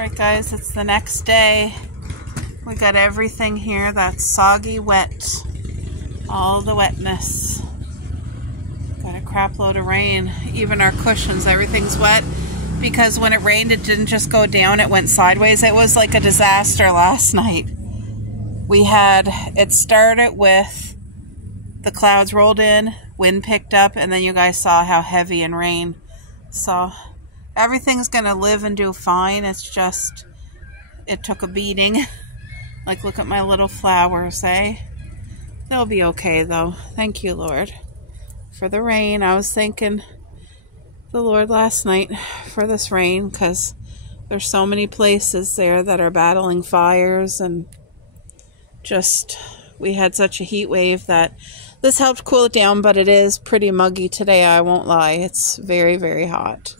Alright guys, it's the next day. We got everything here that's soggy wet. All the wetness. Got a crap load of rain. Even our cushions, everything's wet. Because when it rained, it didn't just go down, it went sideways. It was like a disaster last night. It started with the clouds rolled in, wind picked up, and then you guys saw how heavy and rain. So everything's going to live and do fine. It's just, it took a beating. Like, look at my little flowers, eh? They'll be okay, though. Thank you, Lord, for the rain. I was thanking the Lord last night for this rain because there's so many places there that are battling fires, and just, we had such a heat wave that this helped cool it down, but it is pretty muggy today, I won't lie. It's very, very hot.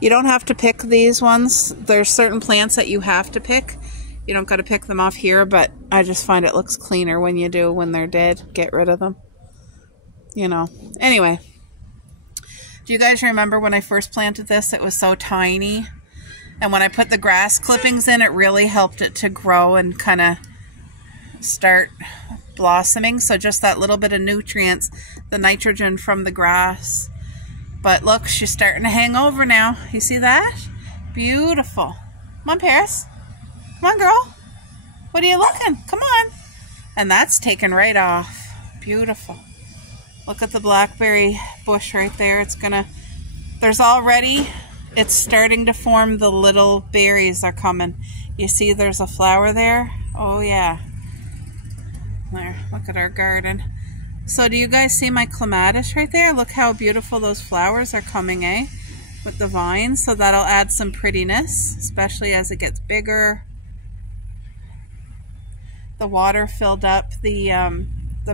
You don't have to pick these ones. There's certain plants that you have to pick. You don't got to pick them off here, but I just find it looks cleaner when you do. When they're dead, get rid of them. You know. Anyway. Do you guys remember when I first planted this? It was so tiny. And when I put the grass clippings in, it really helped it to grow and kind of start blossoming. So just that little bit of nutrients, the nitrogen from the grass. But look, she's starting to hang over now. You see that? Beautiful. Come on, Paris. Come on, girl. What are you looking? Come on. And that's taken right off. Beautiful. Look at the blackberry bush right there. It's starting to form. The little berries are coming. You see there's a flower there? Oh, yeah. There, look at our garden. So do you guys see my clematis right there? Look how beautiful those flowers are coming, eh? With the vines. So that'll add some prettiness, especially as it gets bigger. The water filled up the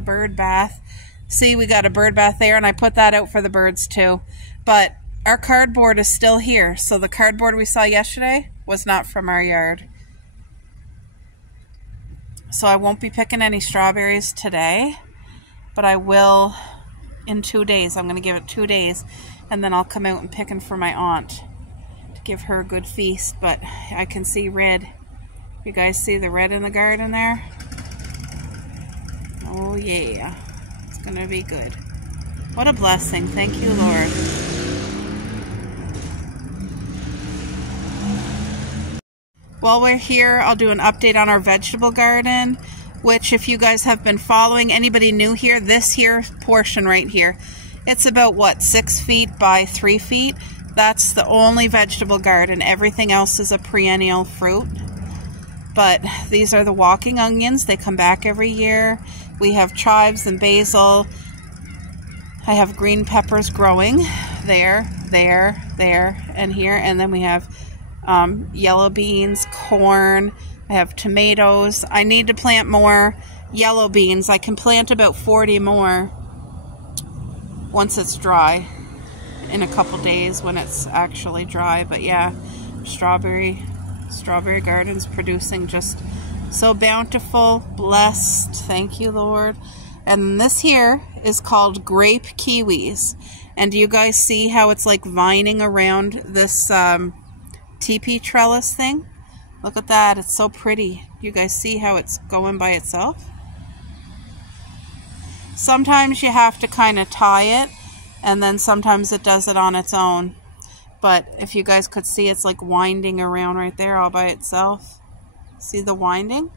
bird bath. See, we got a bird bath there, and I put that out for the birds too. But our cardboard is still here. So the cardboard we saw yesterday was not from our yard. So I won't be picking any strawberries today, but I will in 2 days. I'm going to give it 2 days, and then I'll come out and pick them for my aunt to give her a good feast. But I can see red. You guys see the red in the garden there? Oh yeah, it's going to be good. What a blessing. Thank you, Lord. While we're here, I'll do an update on our vegetable garden, which if you guys have been following, anybody new here, this here portion right here, it's about, what, 6 feet by 3 feet? That's the only vegetable garden. Everything else is a perennial fruit. But these are the walking onions. They come back every year. We have chives and basil. I have green peppers growing there, and here. And then we have yellow beans, corn. I have tomatoes. I need to plant more yellow beans. I can plant about 40 more once it's dry, in a couple days when it's actually dry. But yeah, strawberry gardens producing just so bountiful, blessed. Thank you, Lord. And this here is called grape kiwis. And do you guys see how it's like vining around this teepee trellis thing? Look at that. It's so pretty. You guys see how it's going by itself? Sometimes you have to kind of tie it, and then sometimes it does it on its own. But if you guys could see, it's like winding around right there all by itself. See the winding?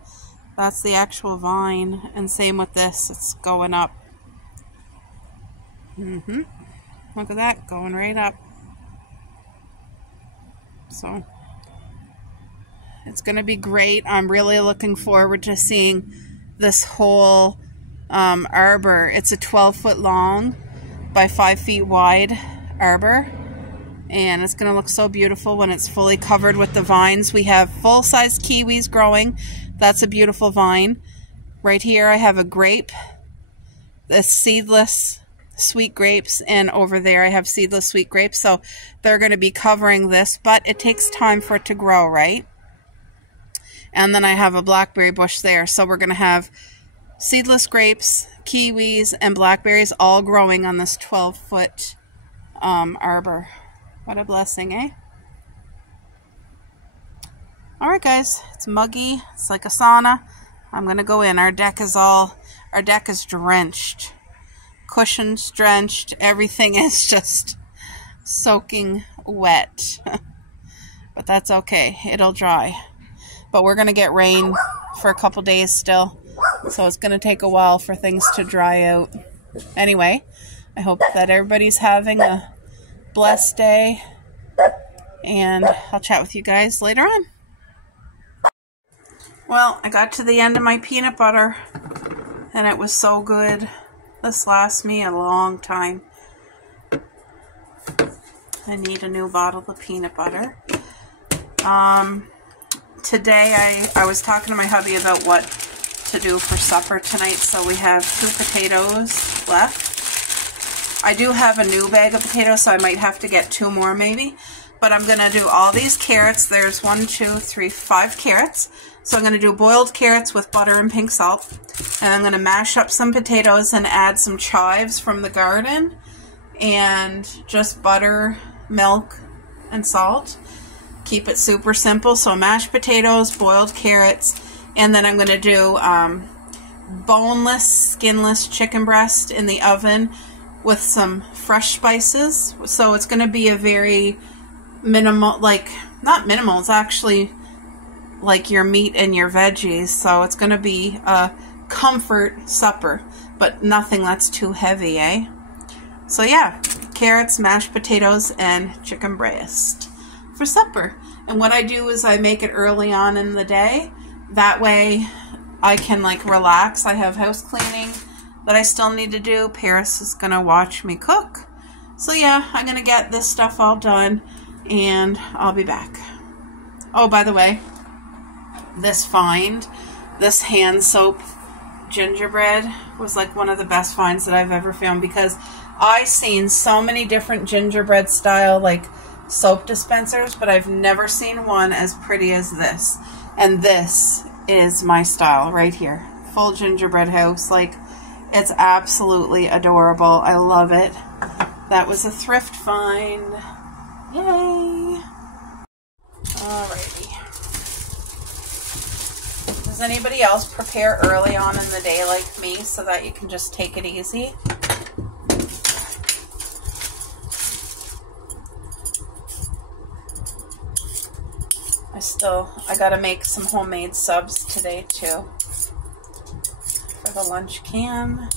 That's the actual vine. And same with this. It's going up. Look at that. Going right up. So it's going to be great. I'm really looking forward to seeing this whole arbor. It's a 12-foot long by 5 feet wide arbor. And it's going to look so beautiful when it's fully covered with the vines. We have full-size kiwis growing. That's a beautiful vine. Right here I have a grape, the seedless sweet grapes, and over there I have seedless sweet grapes. So they're going to be covering this, but it takes time for it to grow, right? And then I have a blackberry bush there. So we're going to have seedless grapes, kiwis, and blackberries all growing on this 12-foot arbor. What a blessing, eh? Alright guys, it's muggy. It's like a sauna. I'm going to go in. Our deck is drenched. Cushions drenched. Everything is just soaking wet. But that's okay. It'll dry. But we're going to get rain for a couple days still. So it's going to take a while for things to dry out. Anyway, I hope that everybody's having a blessed day. And I'll chat with you guys later on. Well, I got to the end of my peanut butter, and it was so good. This lasts me a long time. I need a new bottle of peanut butter. Today I was talking to my hubby about what to do for supper tonight, so we have 2 potatoes left. I do have a new bag of potatoes, so I might have to get 2 more maybe. But I'm going to do all these carrots. There's 1, 2, 3, 5 carrots. So I'm going to do boiled carrots with butter and pink salt. And I'm going to mash up some potatoes and add some chives from the garden. And just butter, milk, and salt. Keep it super simple. So mashed potatoes, boiled carrots. And then I'm going to do boneless, skinless chicken breast in the oven with some fresh spices. So it's going to be a very minimal, like, not minimal, it's actually like your meat and your veggies, so it's going to be a comfort supper, but nothing that's too heavy, eh? So yeah, carrots, mashed potatoes, and chicken breast for supper. And what I do is I make it early on in the day, that way I can like relax. I have house cleaning that I still need to do. Paris is going to watch me cook. So yeah, I'm going to get this stuff all done, and I'll be back. Oh, by the way, this hand soap gingerbread was like one of the best finds that I've ever found, because I've seen so many different gingerbread style like soap dispensers, but I've never seen one as pretty as this. And this is my style right here. Full gingerbread house. Like, it's absolutely adorable. I love it. That was a thrift find. Yay! Alrighty. Does anybody else prepare early on in the day like me so that you can just take it easy? I gotta make some homemade subs today too for the lunch can.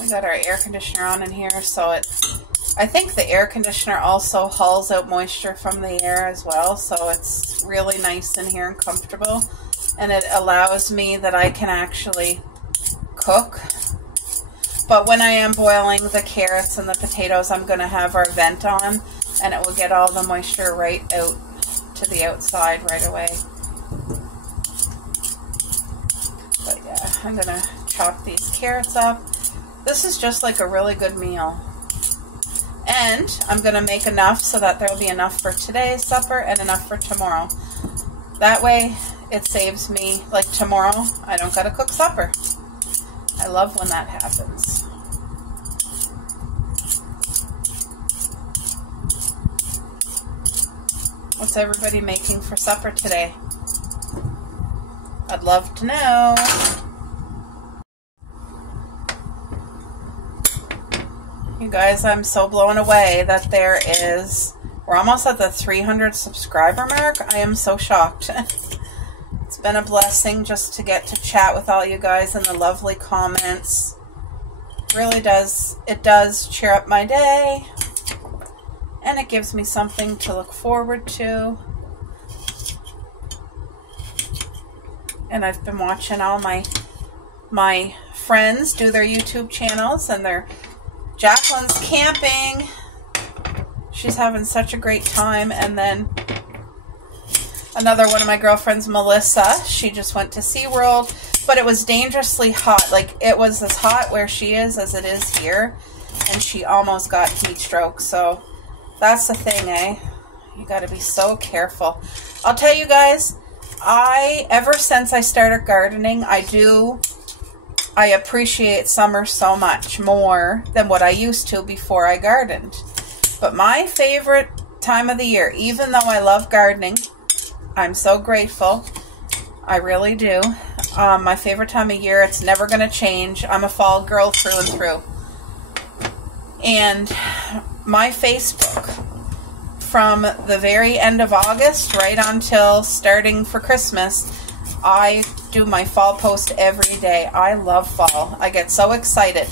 We got our air conditioner on in here, so I think the air conditioner also hauls out moisture from the air as well, so it's really nice in here and comfortable, and it allows me that I can actually cook. But when I am boiling the carrots and the potatoes, I'm going to have our vent on, and it will get all the moisture right out to the outside right away. But yeah, I'm going to chop these carrots up. This is just like a really good meal. And I'm going to make enough so that there will be enough for today's supper and enough for tomorrow. That way it saves me, like tomorrow, I don't got to cook supper. I love when that happens. What's everybody making for supper today? I'd love to know. You guys, I'm so blown away that we're almost at the 300 subscriber mark. I am so shocked. It's been a blessing just to get to chat with all you guys and the lovely comments. Really does, it does cheer up my day, and it gives me something to look forward to. And I've been watching all my friends do their YouTube channels, and Jacqueline's camping. She's having such a great time. And then another one of my girlfriends, Melissa, she just went to SeaWorld, but it was dangerously hot. Like, it was as hot where she is as it is here, and she almost got heat stroke. So that's the thing, eh? You got to be so careful. I'll tell you guys, ever since I started gardening, I do I appreciate summer so much more than what I used to before I gardened. But my favorite time of the year, even though I love gardening, I'm so grateful. I really do. My favorite time of year, it's never going to change. I'm a fall girl through and through. And my Facebook, from the very end of August right until starting for Christmas, I do my fall post every day. I love fall. I get so excited.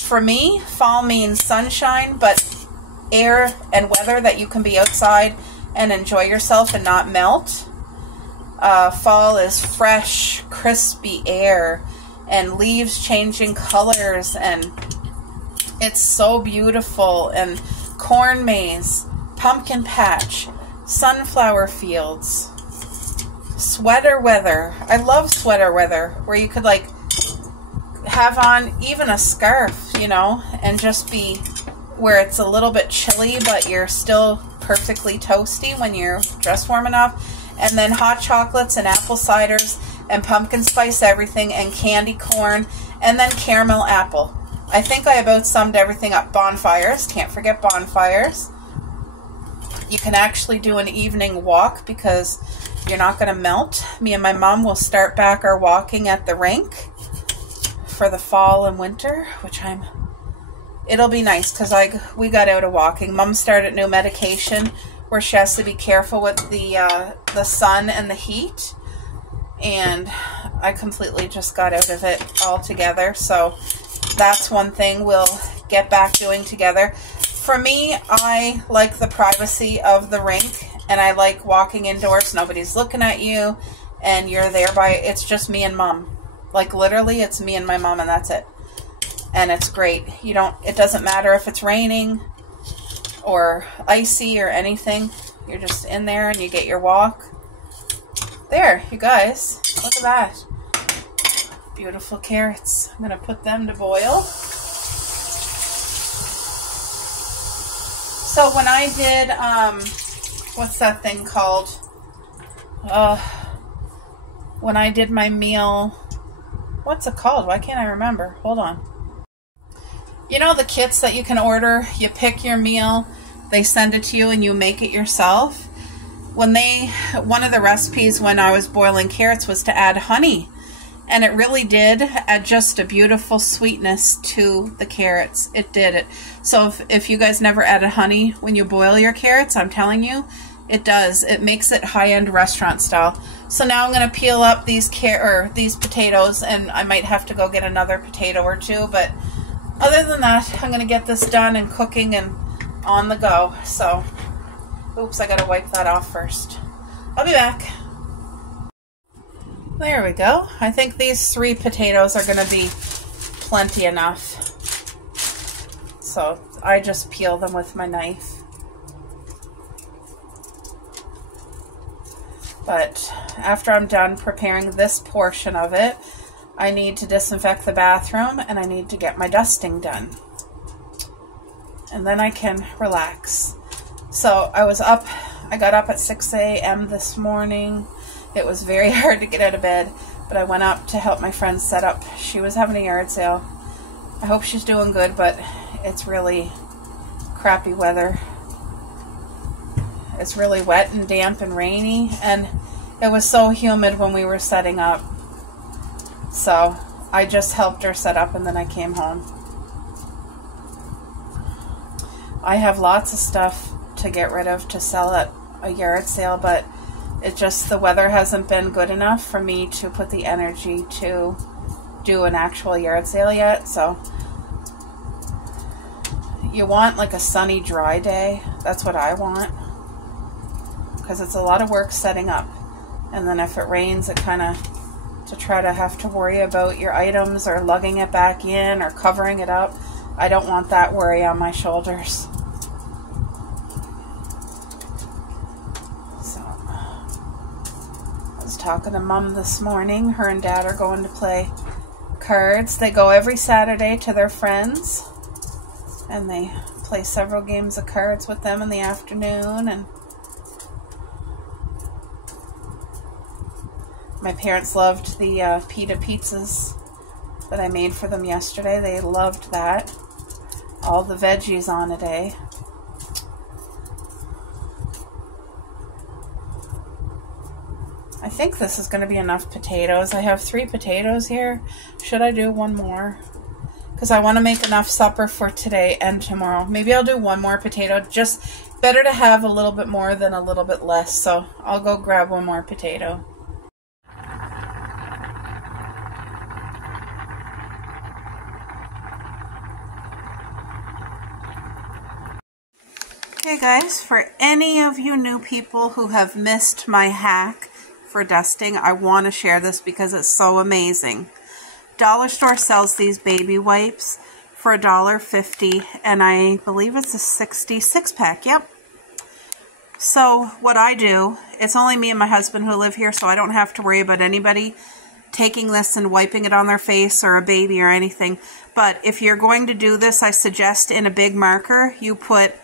For me, fall means sunshine, but air and weather that you can be outside and enjoy yourself and not melt. Fall is fresh, crispy air and leaves changing colors, and it's so beautiful. And corn maze, pumpkin patch, sunflower fields, sweater weather. I love sweater weather where you could like have on even a scarf, you know, and just be where it's a little bit chilly, but you're still perfectly toasty when you're dressed warm enough. And then hot chocolates and apple ciders and pumpkin spice everything and candy corn and then caramel apple. I think I about summed everything up. Bonfires, can't forget bonfires. You can actually do an evening walk because you're not going to melt. Me and my mom will start back our walking at the rink for the fall and winter, which it'll be nice because we got out of walking. Mom started new medication where she has to be careful with the sun and the heat, and I completely just got out of it altogether. So that's one thing we'll get back doing together. For me, I like the privacy of the rink, and I like walking indoors. Nobody's looking at you, and you're there it's just me and Mom. Like literally, it's me and my mom, and that's it. And it's great. It doesn't matter if it's raining or icy or anything. You're just in there and you get your walk. There, you guys, look at that. Beautiful carrots. I'm going to put them to boil. So when I did, what's that thing called? When I did my meal, what's it called? Why can't I remember? Hold on. You know the kits that you can order? You pick your meal, they send it to you, and you make it yourself. One of the recipes when I was boiling carrots was to add honey. And it really did add just a beautiful sweetness to the carrots. It did it. So if you guys never added honey when you boil your carrots, I'm telling you, it does. It makes it high-end restaurant style. So now I'm going to peel up these potatoes, and I might have to go get another potato or two, but other than that, I'm going to get this done and cooking and on the go. So, oops, I got to wipe that off first. I'll be back. There we go. I think these 3 potatoes are going to be plenty enough. So, I just peel them with my knife. But after I'm done preparing this portion of it, I need to disinfect the bathroom and I need to get my dusting done. And then I can relax. So I got up at 6 a.m. this morning. It was very hard to get out of bed, but I went up to help my friend set up. She was having a yard sale. I hope she's doing good, but it's really crappy weather. It's really wet and damp and rainy, and it was so humid when we were setting up. So I just helped her set up and then I came home. I have lots of stuff to get rid of to sell at a yard sale, but the weather hasn't been good enough for me to put the energy to do an actual yard sale yet. So you want like a sunny, dry day. That's what I want, because it's a lot of work setting up. And then if it rains, it kind of to try to have to worry about your items or lugging it back in or covering it up. I don't want that worry on my shoulders. So, I was talking to Mom this morning. Her and Dad are going to play cards. They go every Saturday to their friends, and they play several games of cards with them in the afternoon. And my parents loved the pita pizzas that I made for them yesterday. They loved that. All the veggies on a day. I think this is going to be enough potatoes. I have 3 potatoes here. Should I do one more? Because I want to make enough supper for today and tomorrow. Maybe I'll do one more potato. Just better to have a little bit more than a little bit less. So I'll go grab one more potato. Okay guys, for any of you new people who have missed my hack for dusting, I want to share this because it's so amazing. Dollar Store sells these baby wipes for $1.50, and I believe it's a 66-pack. Yep. So what I do, it's only me and my husband who live here, so I don't have to worry about anybody taking this and wiping it on their face or a baby or anything. But if you're going to do this, I suggest in a big marker you put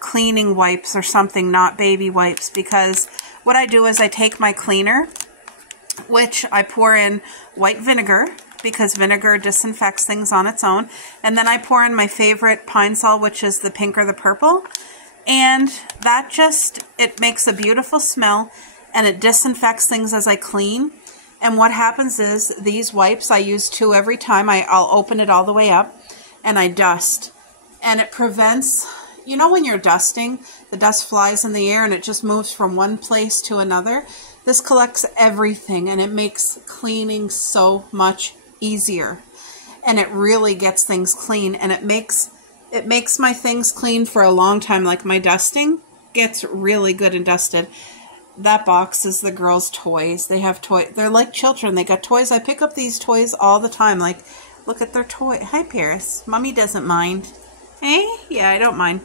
cleaning wipes or something, not baby wipes, because what I do is I take my cleaner, which I pour in white vinegar because vinegar disinfects things on its own, and then I pour in my favorite Pine Sol, which is the pink or the purple, and that just, it makes a beautiful smell and it disinfects things as I clean. And what happens is these wipes, I use 2 every time. I'll open it all the way up and I dust, and it prevents, you know, when you're dusting, the dust flies in the air and it just moves from one place to another. This collects everything and it makes cleaning so much easier. And it really gets things clean, and it makes my things clean for a long time. Like my dusting gets really good and dusted. That box is the girls' toys. They have toys. They're like children. They got toys. I pick up these toys all the time. Like, look at their toy. Hi, Paris. Mommy doesn't mind. Eh? Yeah, I don't mind.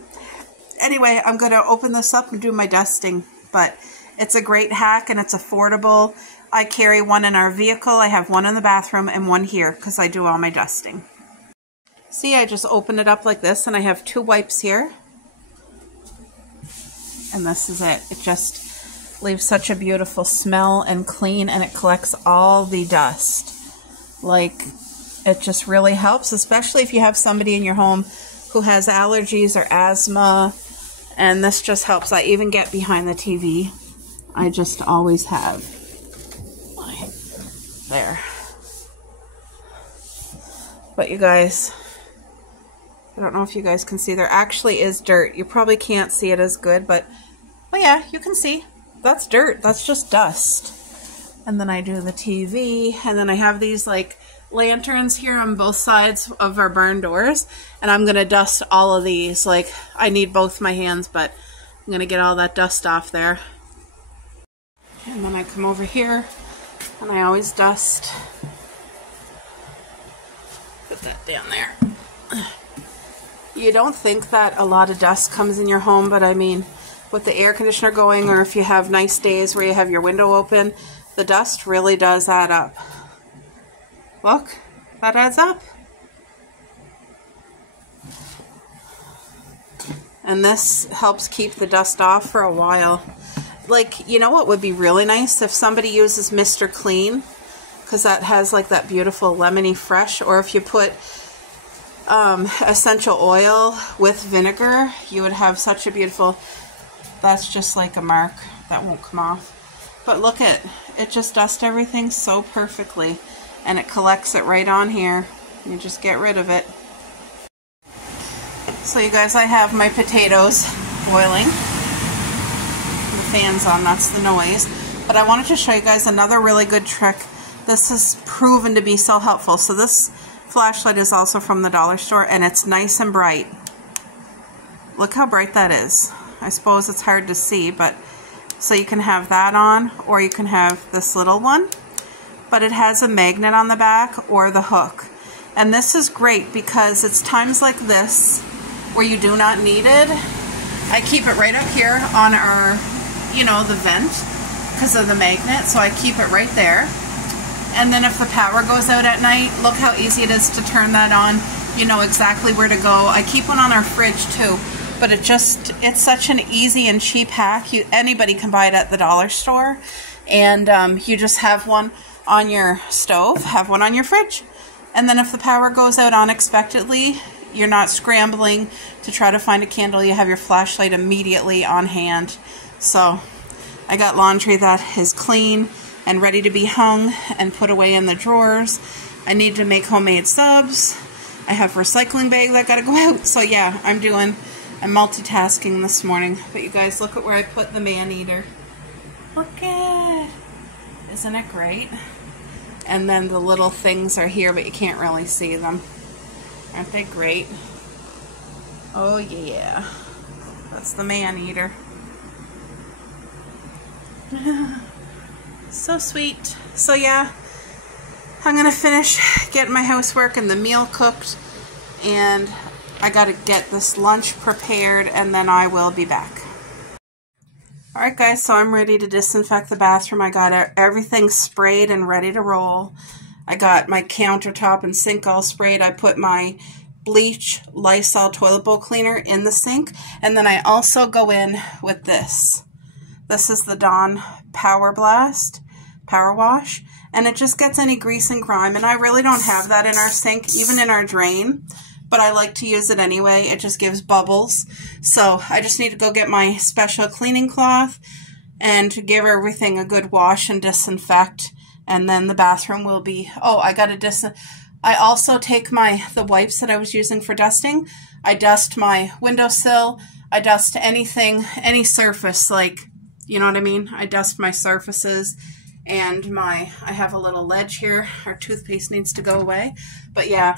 Anyway, I'm going to open this up and do my dusting, but it's a great hack and it's affordable. I carry one in our vehicle. I have one in the bathroom and one here because I do all my dusting. See, I just open it up like this, and I have 2 wipes here. And this is it. It just leaves such a beautiful smell and clean, and it collects all the dust. Like, it just really helps, especially if you have somebody in your home who has allergies or asthma. And this just helps. I even get behind the TV. I just always have. There. But you guys, I don't know if you guys can see, there actually is dirt. You probably can't see it as good, but yeah, you can see. That's dirt. That's just dust. And then I do the TV, and then I have these like lanterns here on both sides of our barn doors, and I'm gonna dust all of these. Like, I need both my hands, but I'm gonna get all that dust off there. And then I come over here and I always dust. Put that down there. You don't think that a lot of dust comes in your home, but I mean, with the air conditioner going, or if you have nice days where you have your window open, the dust really does add up. Look, that adds up. And this helps keep the dust off for a while. Like, you know what would be really nice? If somebody uses Mr. Clean, because that has like that beautiful lemony fresh, or if you put essential oil with vinegar, you would have such a beautiful, that's just like a mark that won't come off. But look at it, just dusts everything so perfectly, and it collects it right on here. You just get rid of it. So you guys, I have my potatoes boiling. The fan's on, that's the noise. But I wanted to show you guys another really good trick. This has proven to be so helpful. So this flashlight is also from the dollar store, and it's nice and bright. Look how bright that is. I suppose it's hard to see, but so you can have that on, or you can have this little one, but it has a magnet on the back or the hook. And this is great because it's times like this where you do not need it. I keep it right up here on our, you know, the vent because of the magnet, so I keep it right there. And then if the power goes out at night, look how easy it is to turn that on. You know exactly where to go. I keep one on our fridge too. But it's such an easy and cheap hack. Anybody can buy it at the dollar store. And you just have one on your stove, have one on your fridge. And then if the power goes out unexpectedly, you're not scrambling to try to find a candle. You have your flashlight immediately on hand. So I got laundry that is clean and ready to be hung and put away in the drawers. I need to make homemade subs. I have recycling bag that gotta go out. So yeah, I'm multitasking this morning. But you guys, look at where I put the man eater. Look at, isn't it great? And then the little things are here, but you can't really see them. Aren't they great? Oh yeah, that's the man eater. So sweet. So yeah, I'm gonna finish getting my housework and the meal cooked, and I gotta get this lunch prepared, and then I will be back. Alright guys, so I'm ready to disinfect the bathroom. I got everything sprayed and ready to roll. I got my countertop and sink all sprayed. I put my bleach Lysol toilet bowl cleaner in the sink, and then I also go in with this. This is the Dawn Power Blast Power Wash, and it just gets any grease and grime, and I really don't have that in our sink, even in our drain, but I like to use it anyway. It just gives bubbles. So I just need to go get my special cleaning cloth and to give everything a good wash and disinfect, and then the bathroom will be, oh, I also take the wipes that I was using for dusting. I dust my windowsill. I dust anything, any surface, like, you know what I mean? I dust my surfaces, and I have a little ledge here. Our toothpaste needs to go away. But yeah,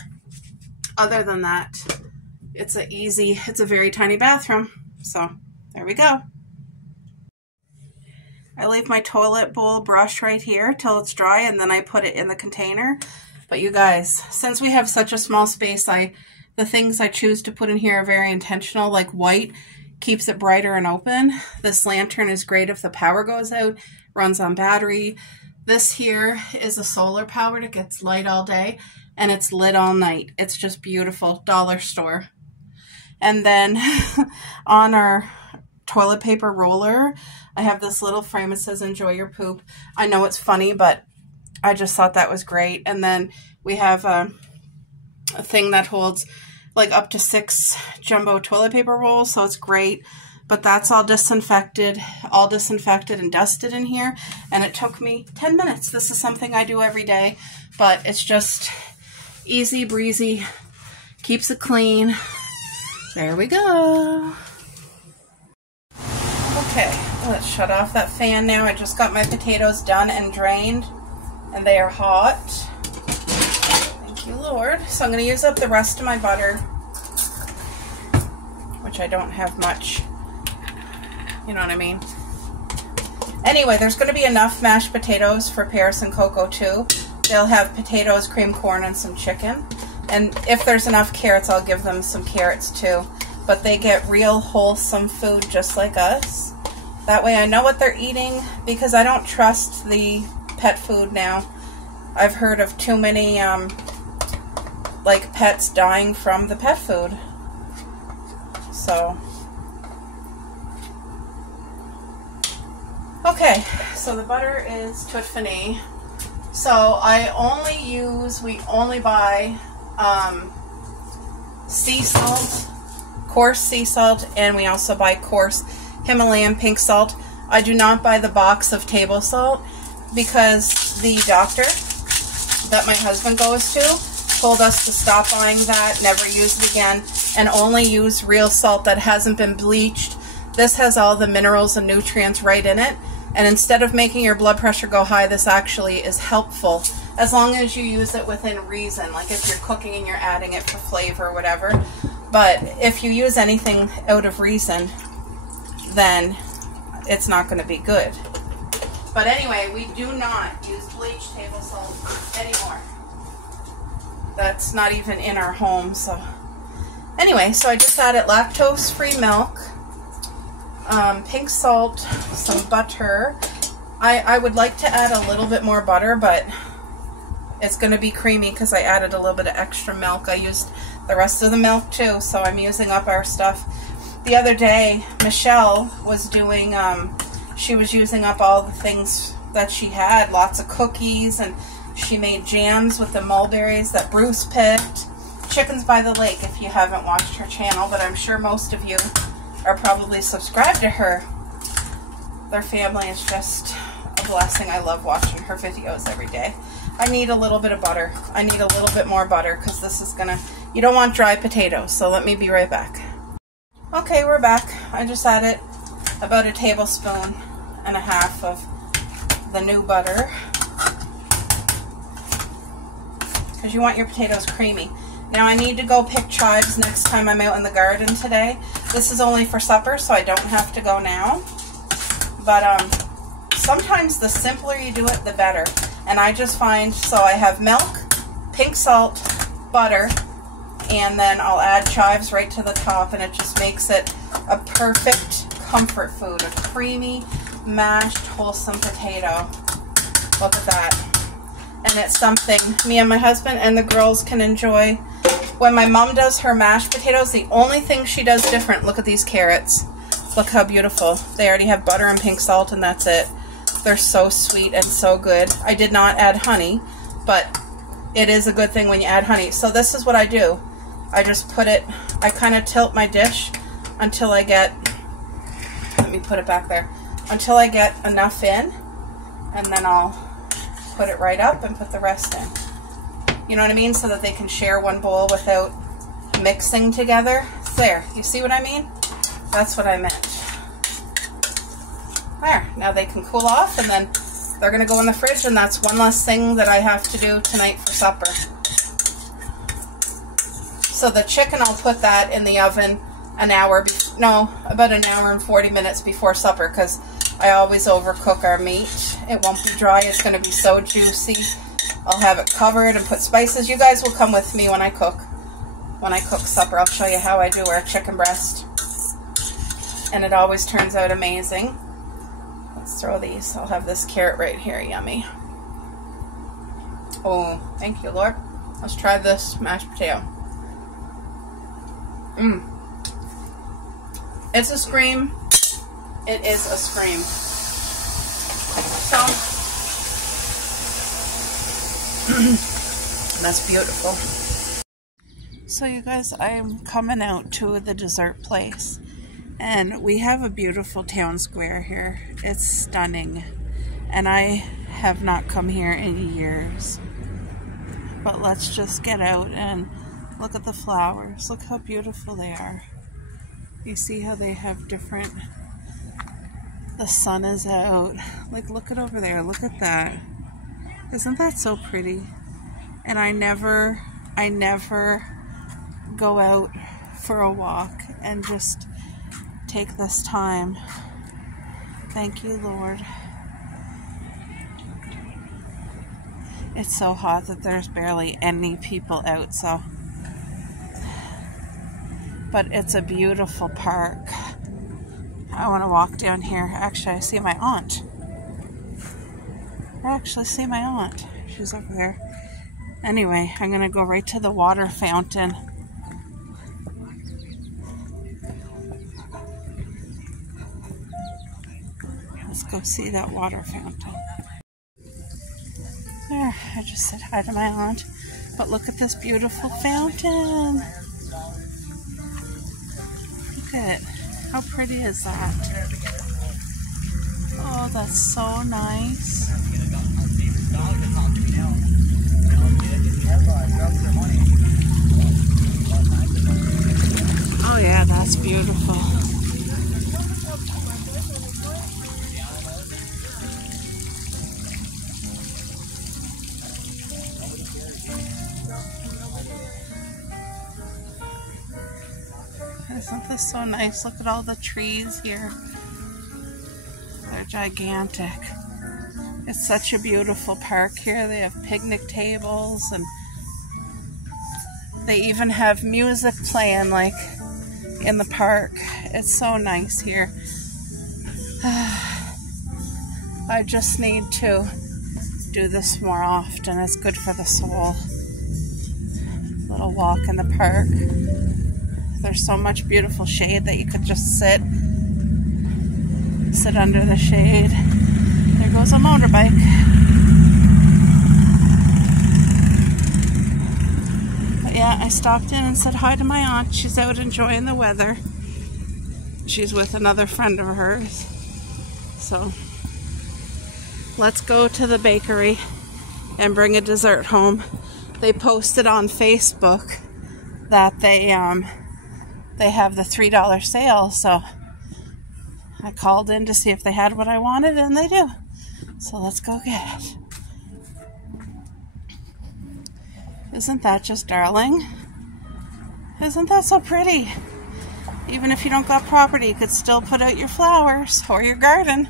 other than that, it's a very tiny bathroom. So there we go. I leave my toilet bowl brush right here till it's dry, and then I put it in the container. But you guys, since we have such a small space, the things I choose to put in here are very intentional, like white keeps it brighter and open. This lantern is great if the power goes out, runs on battery. This here is a solar powered, it gets light all day, and it's lit all night. It's just beautiful, dollar store. And then on our toilet paper roller, I have this little frame. It says, "Enjoy your poop." I know it's funny, but I just thought that was great. And then we have a thing that holds like up to 6 jumbo toilet paper rolls, so it's great. But that's all disinfected and dusted in here, and it took me 10 minutes. This is something I do every day, but it's just easy breezy, keeps it clean. There we go. Okay, let's shut off that fan now. I just got my potatoes done and drained, and they are hot. Thank you, Lord. So I'm going to use up the rest of my butter, which I don't have much. You know what I mean? Anyway, there's going to be enough mashed potatoes for Paris and Coco too. They'll have potatoes, cream corn, and some chicken. And if there's enough carrots, I'll give them some carrots too. But they get real wholesome food just like us. That way I know what they're eating, because I don't trust the pet food now. I've heard of too many like pets dying from the pet food. So okay, so the butter is tout fini. So we only buy sea salt, coarse sea salt, and we also buy coarse Himalayan pink salt. I do not buy the box of table salt, because the doctor that my husband goes to told us to stop buying that, never use it again, and only use real salt that hasn't been bleached. This has all the minerals and nutrients right in it, and instead of making your blood pressure go high, this actually is helpful, as long as you use it within reason, like if you're cooking and you're adding it for flavor or whatever. But if you use anything out of reason, then it's not going to be good. But anyway, we do not use bleached table salt anymore. That's not even in our home. So anyway, so I just added lactose-free milk, pink salt, some butter. I would like to add a little bit more butter, but it's going to be creamy because I added a little bit of extra milk. I used the rest of the milk too, so I'm using up our stuff. The other day, Michelle was doing, she was using up all the things that she had, lots of cookies, and She made jams with the mulberries that Bruce picked. Chickens by the Lake, if you haven't watched her channel, but I'm sure most of you are probably subscribed to her. Their family is just a blessing. I love watching her videos every day. I need a little bit of butter. I need a little bit more butter because this is gonna, you don't want dry potatoes, so let me be right back. Okay, we're back. I just added about 1.5 tablespoons of the new butter because you want your potatoes creamy. Now I need to go pick chives next time I'm out in the garden today. This is only for supper, so I don't have to go now. But sometimes the simpler you do it, the better. And I just find, so I have milk, pink salt, butter, and then I'll add chives right to the top, and it just makes it a perfect comfort food, a creamy, mashed, wholesome potato. Look at that. And it's something me and my husband and the girls can enjoy. When my mom does her mashed potatoes, the only thing she does different, look at these carrots. Look how beautiful. They already have butter and pink salt, and that's it. They're so sweet and so good. I did not add honey, but it is a good thing when you add honey. So this is what I do. I just put it, I kind of tilt my dish until I get, let me put it back there, until I get enough in, and then I'll put it right up and put the rest in. You know what I mean? So that they can share one bowl without mixing together. There, you see what I mean? That's what I meant. There, now they can cool off, and then they're going to go in the fridge, and that's one less thing that I have to do tonight for supper. So the chicken, I'll put that in the oven an hour, about an hour and 40 minutes before supper, because I always overcook our meat. It won't be dry. It's going to be so juicy. I'll have it covered and put spices. You guys will come with me when I cook. When I cook supper, I'll show you how I do our chicken breast. And it always turns out amazing. Let's throw these. I'll have this carrot right here. Yummy. Oh, thank you, Lord. Let's try this mashed potato. It's a scream. It is a scream. So, that's beautiful. So you guys, I'm coming out to the dessert place, and we have a beautiful town square here. It's stunning, and I have not come here in years. But let's just get out and look at the flowers. Look how beautiful they are. You see how they have different, the sun is out. Like, look at over there. Look at that. Isn't that so pretty? And I never go out for a walk and just take this time. Thank you, Lord. It's so hot that there's barely any people out, so. But it's a beautiful park. I want to walk down here. Actually, I see my aunt. She's over there. Anyway, I'm going to go right to the water fountain. Let's go see that water fountain. There, I just said hi to my aunt. But look at this beautiful fountain. Look at it. How pretty is that? Oh, that's so nice. Oh yeah, that's beautiful. Isn't this so nice? Look at all the trees here. They're gigantic. It's such a beautiful park here. They have picnic tables, and they even have music playing like in the park. It's so nice here. I just need to do this more often. It's good for the soul. Little walk in the park. There's so much beautiful shade that you could just sit under the shade. There goes a motorbike. I stopped in and said hi to my aunt. She's out enjoying the weather. She's with another friend of hers. So let's go to the bakery and bring a dessert home. They posted on Facebook that they have the $3 sale, so I called in to see if they had what I wanted, and they do. So let's go get it. Isn't that just darling? Isn't that so pretty? Even if you don't got property, you could still put out your flowers or your garden.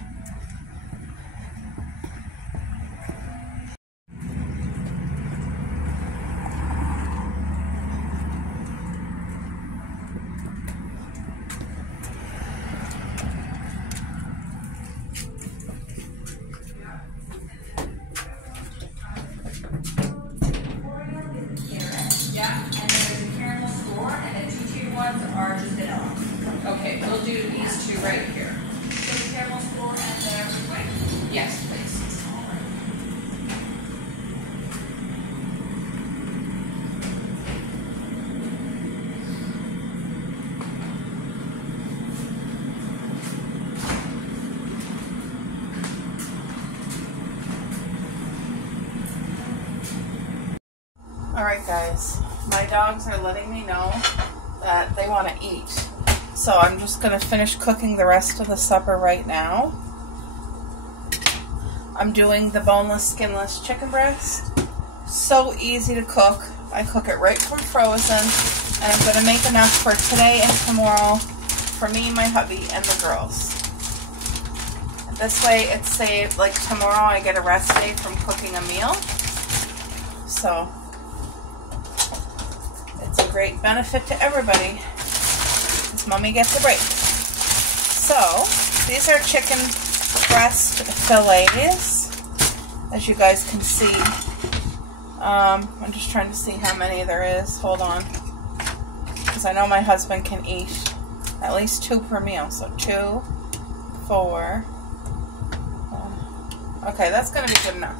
Okay, we'll do these two right here. So the caramel store and the quick? Yes, please. Alright guys, my dogs are letting me know that they want to eat. So I'm just going to finish cooking the rest of the supper right now. I'm doing the boneless, skinless chicken breast. So easy to cook. I cook it right from frozen. And I'm going to make enough for today and tomorrow for me, my hubby, and the girls. This way it's saved, like tomorrow I get a rest day from cooking a meal. So it's a great benefit to everybody. Mommy gets a break. So, these are chicken breast fillets, as you guys can see. I'm just trying to see how many there is. Hold on. Because I know my husband can eat at least 2 per meal. So 2, 4. Okay, that's going to be good enough.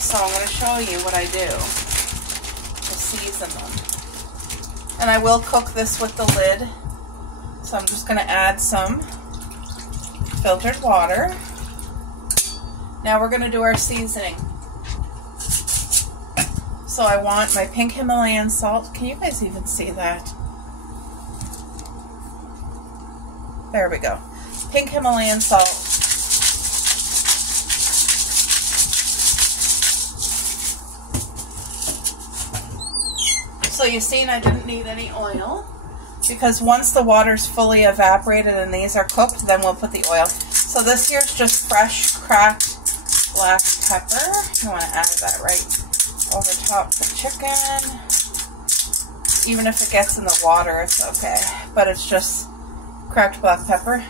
So I'm going to show you what I do to season them. And I will cook this with the lid. So I'm just going to add some filtered water. Now we're going to do our seasoning. So I want my pink Himalayan salt. Can you guys even see that? There we go. Pink Himalayan salt. So you seen I didn't need any oil, because once the water's fully evaporated and these are cooked, then we'll put the oil. So this here's just fresh cracked black pepper. You want to add that right over top the chicken. Even if it gets in the water, it's okay. But it's just cracked black pepper.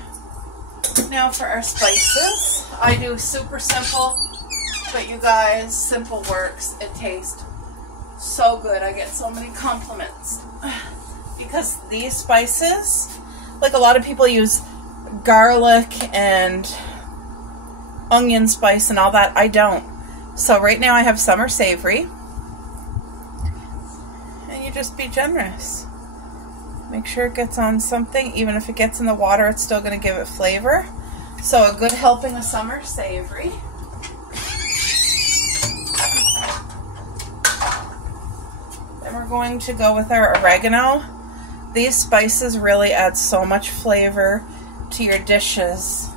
Now for our spices. I do super simple, but you guys, simple works. It tastes so good. I get so many compliments because these spices, like a lot of people use garlic and onion spice and all that. I don't. So right now I have summer savory, and you just be generous. Make sure it gets on something. Even if it gets in the water, it's still going to give it flavor. So a good helping of summer savory. Then we're going to go with our oregano. These spices really add so much flavor to your dishes.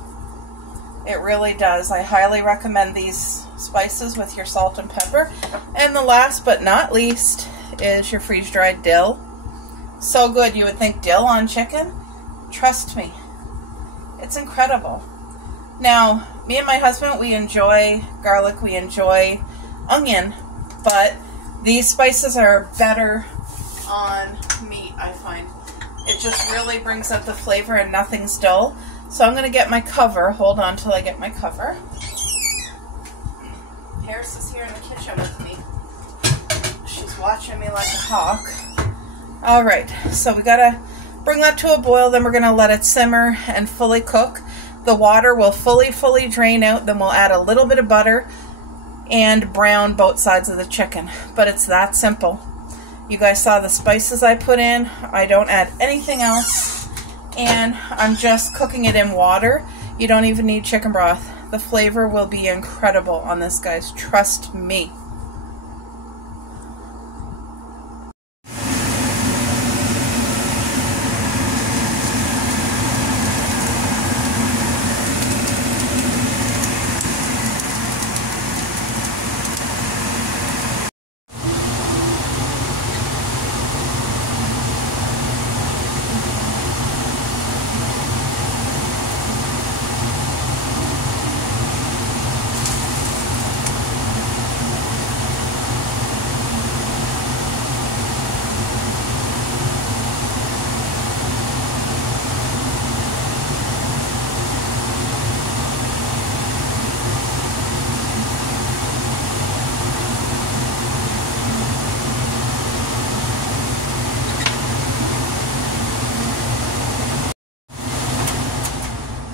It really does. I highly recommend these spices with your salt and pepper. And the last but not least is your freeze-dried dill. So good. You would think dill on chicken? Trust me. It's incredible. Now, me and my husband, we enjoy garlic, we enjoy onion, but these spices are better on meat, I find. It just really brings out the flavor and nothing's dull. So I'm going to get my cover. Hold on till I get my cover. Harris is here in the kitchen with me. She's watching me like a hawk. Alright, so we got to bring that to a boil. Then we're going to let it simmer and fully cook. The water will fully drain out. Then we'll add a little bit of butter and brown both sides of the chicken. But it's that simple. You guys saw the spices I put in. I don't add anything else. And I'm just cooking it in water. You don't even need chicken broth. The flavor will be incredible on this, guys. Trust me.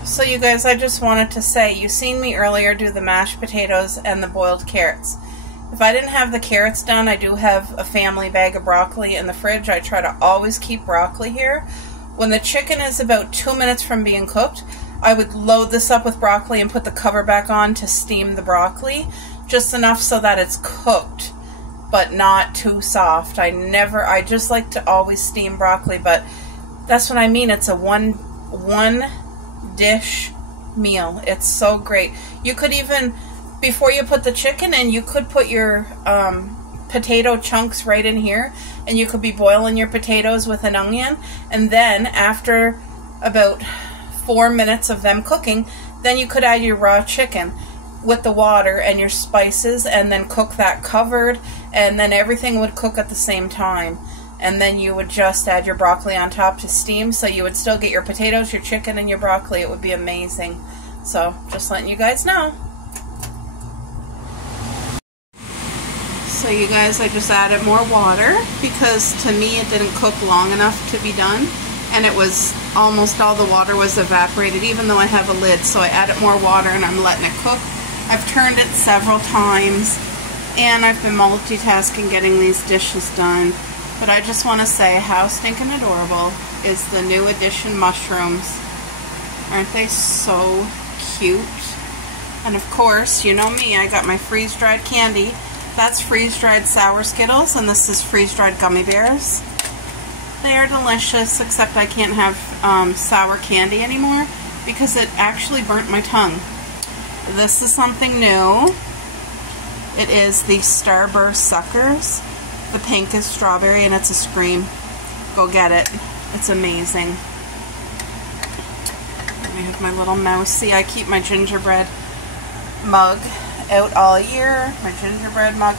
So you guys, I just wanted to say, you seen me earlier do the mashed potatoes and the boiled carrots. If I didn't have the carrots done, I do have a family bag of broccoli in the fridge. I try to always keep broccoli here. When the chicken is about 2 minutes from being cooked, I would load this up with broccoli and put the cover back on to steam the broccoli, just enough so that it's cooked, but not too soft. I just like to always steam broccoli, but that's what I mean. It's a one dish meal. It's so great. You could even, before you put the chicken in, you could put your potato chunks right in here, and you could be boiling your potatoes with an onion, and then after about 4 minutes of them cooking, then you could add your raw chicken with the water and your spices, and then cook that covered, and then everything would cook at the same time. And then you would just add your broccoli on top to steam, so you would still get your potatoes, your chicken, and your broccoli. It would be amazing. So, just letting you guys know. So you guys, I just added more water because to me it didn't cook long enough to be done. And it was, almost all the water was evaporated, even though I have a lid. So I added more water and I'm letting it cook. I've turned it several times, and I've been multitasking getting these dishes done. But I just want to say how stinking adorable is the new edition mushrooms. Aren't they so cute? And of course, you know me, I got my freeze-dried candy. That's freeze-dried sour Skittles, and this is freeze-dried gummy bears. They are delicious, except I can't have sour candy anymore because it actually burnt my tongue. This is something new. It is the Starburst Suckers. The pink is strawberry and it's a scream. Go get it. It's amazing. I have my little mouse. See, I keep my gingerbread mug out all year. My gingerbread mug.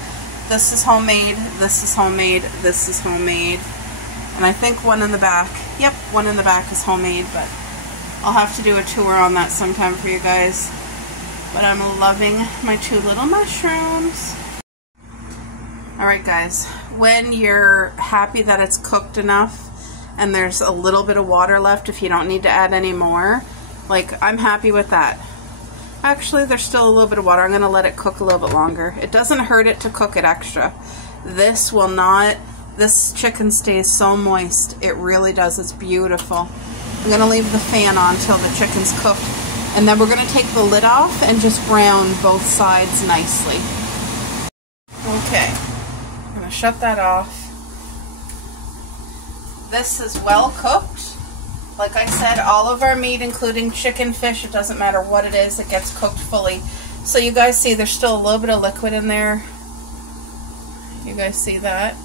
This is homemade. This is homemade. This is homemade. And I think one in the back. Yep, one in the back is homemade, but I'll have to do a tour on that sometime for you guys. But I'm loving my 2 little mushrooms. Alright guys, when you're happy that it's cooked enough and there's a little bit of water left, if you don't need to add any more, like I'm happy with that. Actually, there's still a little bit of water. I'm going to let it cook a little bit longer. It doesn't hurt it to cook it extra. This will not, this chicken stays so moist. It really does. It's beautiful. I'm going to leave the fan on until the chicken's cooked. And then we're going to take the lid off and just brown both sides nicely. Okay. Shut that off. This is well cooked. Like I said, all of our meat, including chicken, fish, it doesn't matter what it is, it gets cooked fully. So you guys see there's still a little bit of liquid in there. You guys see that?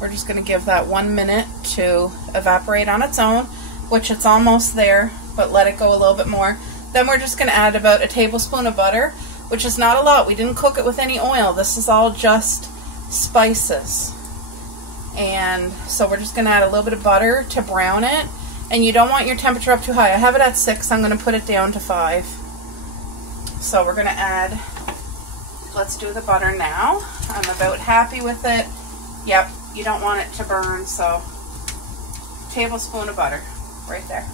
We're just going to give that 1 minute to evaporate on its own, which it's almost there, but let it go a little bit more. Then we're just going to add about a tablespoon of butter, which is not a lot. We didn't cook it with any oil. This is all just spices. And so we're just going to add a little bit of butter to brown it. And you don't want your temperature up too high. I have it at 6. I'm going to put it down to 5. So we're going to add, let's do the butter now. I'm about happy with it. Yep, you don't want it to burn, so tablespoon of butter right there.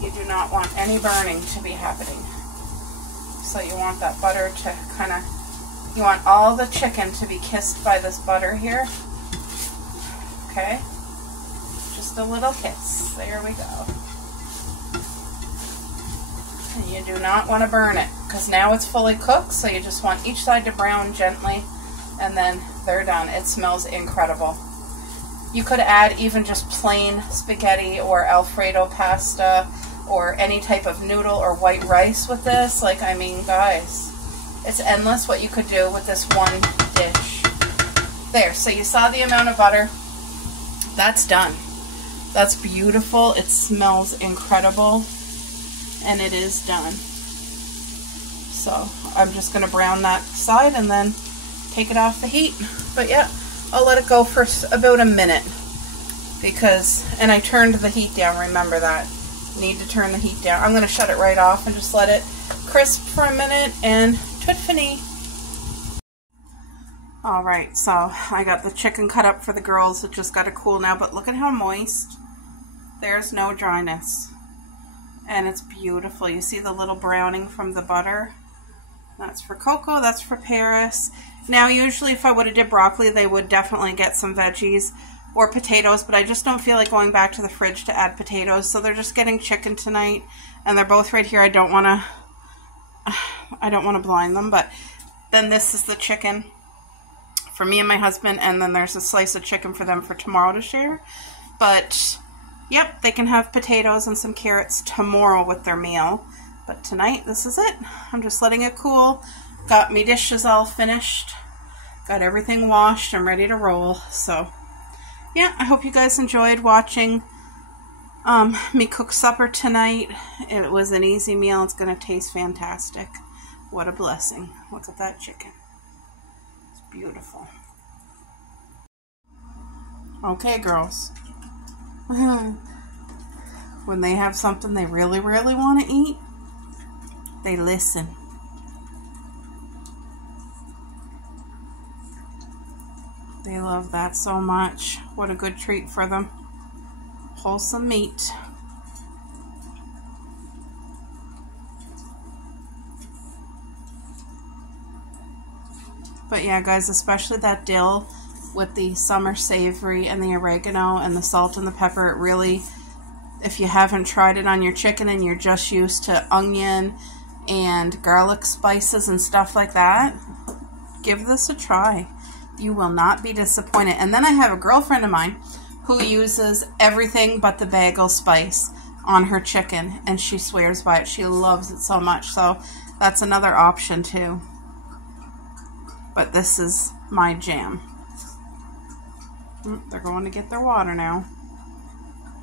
You do not want any burning to be happening. So you want that butter to kind of, you want all the chicken to be kissed by this butter here. Okay? Just a little kiss. There we go. And you do not want to burn it because now it's fully cooked, so you just want each side to brown gently, and then they're done. It smells incredible. You could add even just plain spaghetti or Alfredo pasta or any type of noodle or white rice with this. Like, I mean, guys, it's endless what you could do with this one dish. There, so you saw the amount of butter. That's done. That's beautiful. It smells incredible. And it is done. So I'm just going to brown that side and then take it off the heat. But yeah, I'll let it go for about a minute because, and I turned the heat down, remember that. Need to turn the heat down. I'm going to shut it right off and just let it crisp for a minute and tout fini. Alright, so I got the chicken cut up for the girls. It just got to cool now, but look at how moist. There's no dryness. And it's beautiful. You see the little browning from the butter? That's for Coco, that's for Paris. Now, usually if I would have did broccoli, they would definitely get some veggies or potatoes, but I just don't feel like going back to the fridge to add potatoes, so they're just getting chicken tonight, and they're both right here. I don't want to blind them, but then this is the chicken for me and my husband, and then there's a slice of chicken for them for tomorrow to share. But yep, they can have potatoes and some carrots tomorrow with their meal. But tonight, this is it. I'm just letting it cool. Got me dishes all finished. Got everything washed. I'm ready to roll. So, yeah, I hope you guys enjoyed watching me cook supper tonight. It was an easy meal. It's going to taste fantastic. What a blessing. Look at that chicken. It's beautiful. Okay, girls. When they have something they really, really want to eat, they listen. They love that so much. What a good treat for them. Wholesome meat. But yeah, guys, especially that dill with the summer savory and the oregano and the salt and the pepper, it really, if you haven't tried it on your chicken and you're just used to onion and garlic spices and stuff like that, give this a try. You will not be disappointed. And then I have a girlfriend of mine who uses everything but the bagel spice on her chicken, and she swears by it. She loves it so much. So that's another option too. But this is my jam. They're going to get their water now.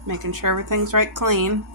Making sure everything's right clean.